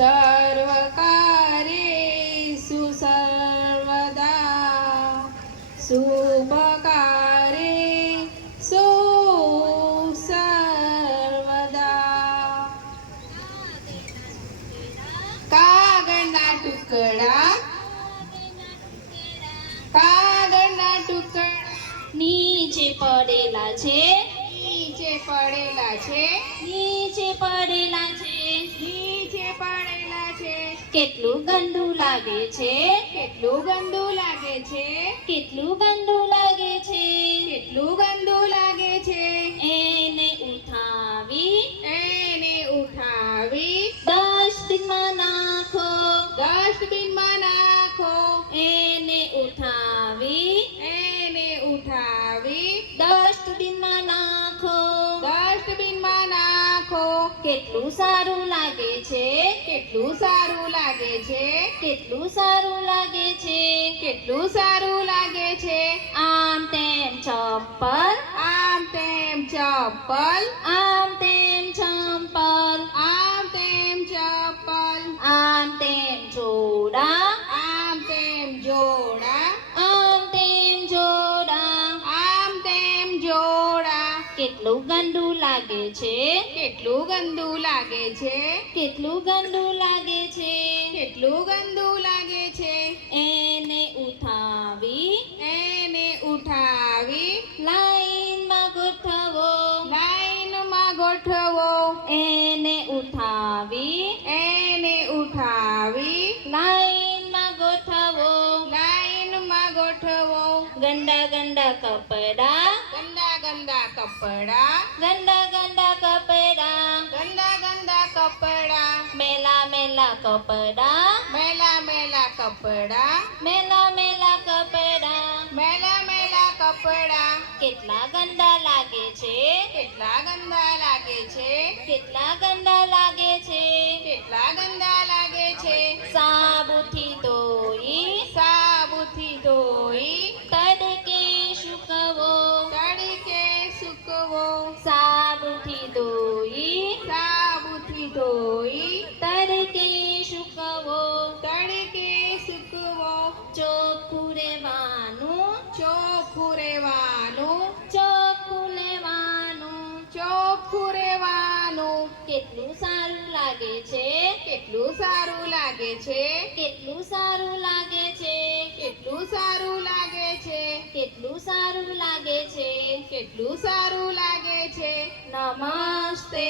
સર્વકાર્યેષુ સર્વદા શુભકાર્યેષુ સર્વદા. કાગળના ટુકડા કાગળના ટુકડા નીચે પડેલા છે, નીચે પડેલા છે, નીચે પડેલા છે. નીચે પડેલા છે. કેટલું ગંદુ લાગે છે, કેટલું ગંદુ લાગે છે, કેટલું ગંદુ લાગે છે. કેટલું ગંદુ લાગે છે. એને ઉઠાવી એને ઉઠાવી ડસ્ટબિનમાં નાખો, ડસ્ટબિનમાં નાખો. એને ઉઠાવી એને ઉઠાવી ડસ્ટબિનમાં નાખો. ડસ્ટબિનમાં નાખો. કેટલું સારું લાગે છે, કેટલું સારું લાગે છે, કેટલું સારું લાગે છે. કેટલું સારું લાગે છે. આમ તેમ ચપ્પલ, આમ તેમ ચપ્પલ, આમ તેમ ચંપલ, આમ તેમ ચપ્પલ, આમ તેમ જોડા, આમ તેમ જોડા, આમ તેમ જોડા. આમ તેમ જોડા. કેટલું ગંદુ લાગે છે, કેટલું ગંદુ લાગે છે, કેટલું ગંદુ લાગે છે. કેટલું ગંદુ લાગે છે. એને ઉઠાવી એને ઉઠાવી લાઈનમાં ગોઠવો, લાઈનમાં ગોઠવો. એને ઉઠાવી એને ઉઠાવી લાઈનમાં ગોઠવો. લાઈનમાં ગોઠવો. ગંદા ગંદા કપડા, ગંદા ગંદા કપડા, ગંદા ગંદા કપડા, ગંદા ગંદા કપડા, મેલા મેલા કપડા, મેલા મેલા કપડા, મેલા મેલા કપડા. મેલા મેલા કપડા. કેટલા ગંદા લાગે છે, કેટલા ગંદા લાગે છે, કેટલા ગંદા લાગે છે. કેટલા ગંદા લાગે છે. સાબુથી ધોઈ સાબુથી ધોઈ તડકે સૂકવો, તડકે સૂકવો. સાબુથી ધોઈ સાબુથી ધોઈ તડકે સૂકવો. તડકે સૂકવો. ચોખ્ખું રહેવાનું, ચોખ્ખું રહેવાનું, ચોખ્ખું લેવાનું. ચોખ્ખું રહેવાનું. કેટલું સારું લાગે છે, કેટલું સારું લાગે છે, કેટલું સારું લાગે છે. કેટલું સારું લાગે છે, કેટલું સારું લાગે છે. કેટલું સારું લાગે છે. નમસ્તે.